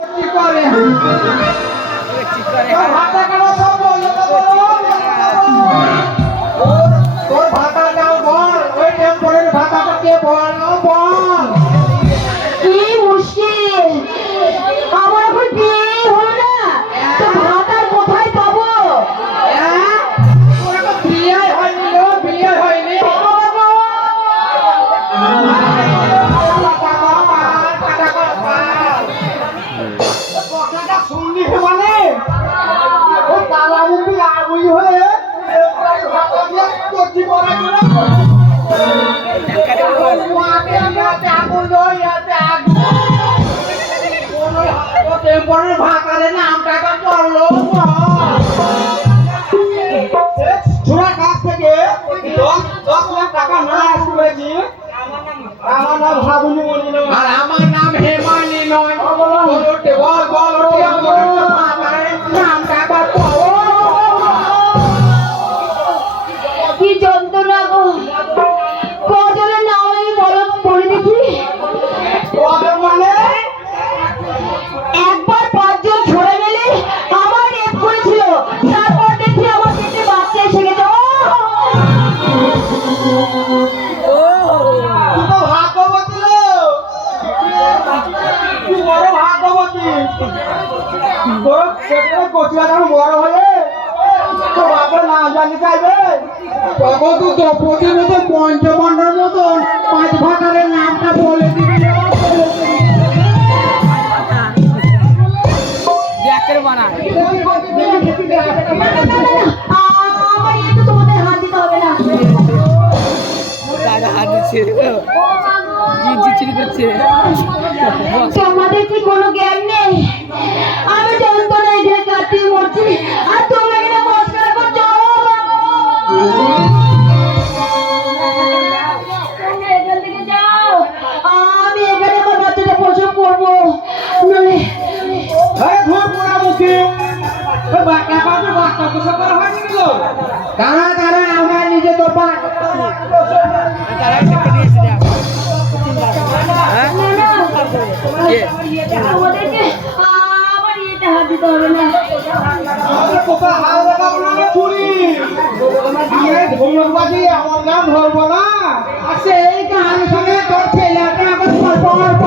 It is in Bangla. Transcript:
কি করে কি করে ভাতা কাটা সব বলো তোর ভাতা দাও বল ওই টেম্পোরারি ভাতাটা কে বল বল কি মুশকিল আমার এখন বিয়ে হলো না তো ভাতার কোথায় পাবো তোর তো বিয়ে হয়নি রে বিয়ে হয়নি কথাটা শুনলি মানে ও তালামুখী আগুই হয়ে ভাতা দিয়ে করছি করা গেল ভাতারে নামটাকা করলো ছোড়া কাছ থেকে 10 লাখ টাকা না আসবেছি আমার নাম ভাবুনি মনি নয় আর আমার নাম হেমানি নয় বল বল ভাতারে নামটাকা করো কি যন্ত্রণা গো কজনের নাম আমি বলে দেখি মানে একবার 5 জন ঝরে গেলে আমার রেপ করেছিল তারপর দেখি আমার পেটে বাচ্চা এসে গেছে তুই তো ভাগ্যবতী লো তুই বড় ভাগ্যবতী তোর পেটে কচুয়া যেন বড় হয়ে তো বাপের না জানি চাইবে তখন তুই দ্রৌপদীর মতো পঞ্চপাণ্ডবের মতন 5 ভাতারের নামটা বলে দিবি ব্যাকের বানায় আমার একটু তোমাদের হাত দিতে হবে না দাদা হাত দিচ্ছে কি চিচিরি করছে তোমাদের কি কোনো জ্ঞান নেই আমি যন্ত্রণায় এখানে কাটিয়ে মরছি আর তোমরা এখানে মস্কার করছো এখান থেকে যাও আমি এখানে আমার বাচ্চাটা প্রসব করবো নইলে আরে ধুর পোড়া মুখে ওই বাচ্চা পাবে বাচ্চা তো সব করা হয়নি গেল দাঁড়া দাঁড়া আমরা নিজে তো তারা একটা দিয়েছে দেখ হ্যাঁ আমাদেরকে আমার ইয়েতে হাত দিতে হবে না আমাদের পোকা হাল লাগাবো না রে চুরি আমরা দিয়ে ধন্যবাদী আমার নাম ধরবো না আর সেই গান শুনে তোর ছেলেটা আবার পর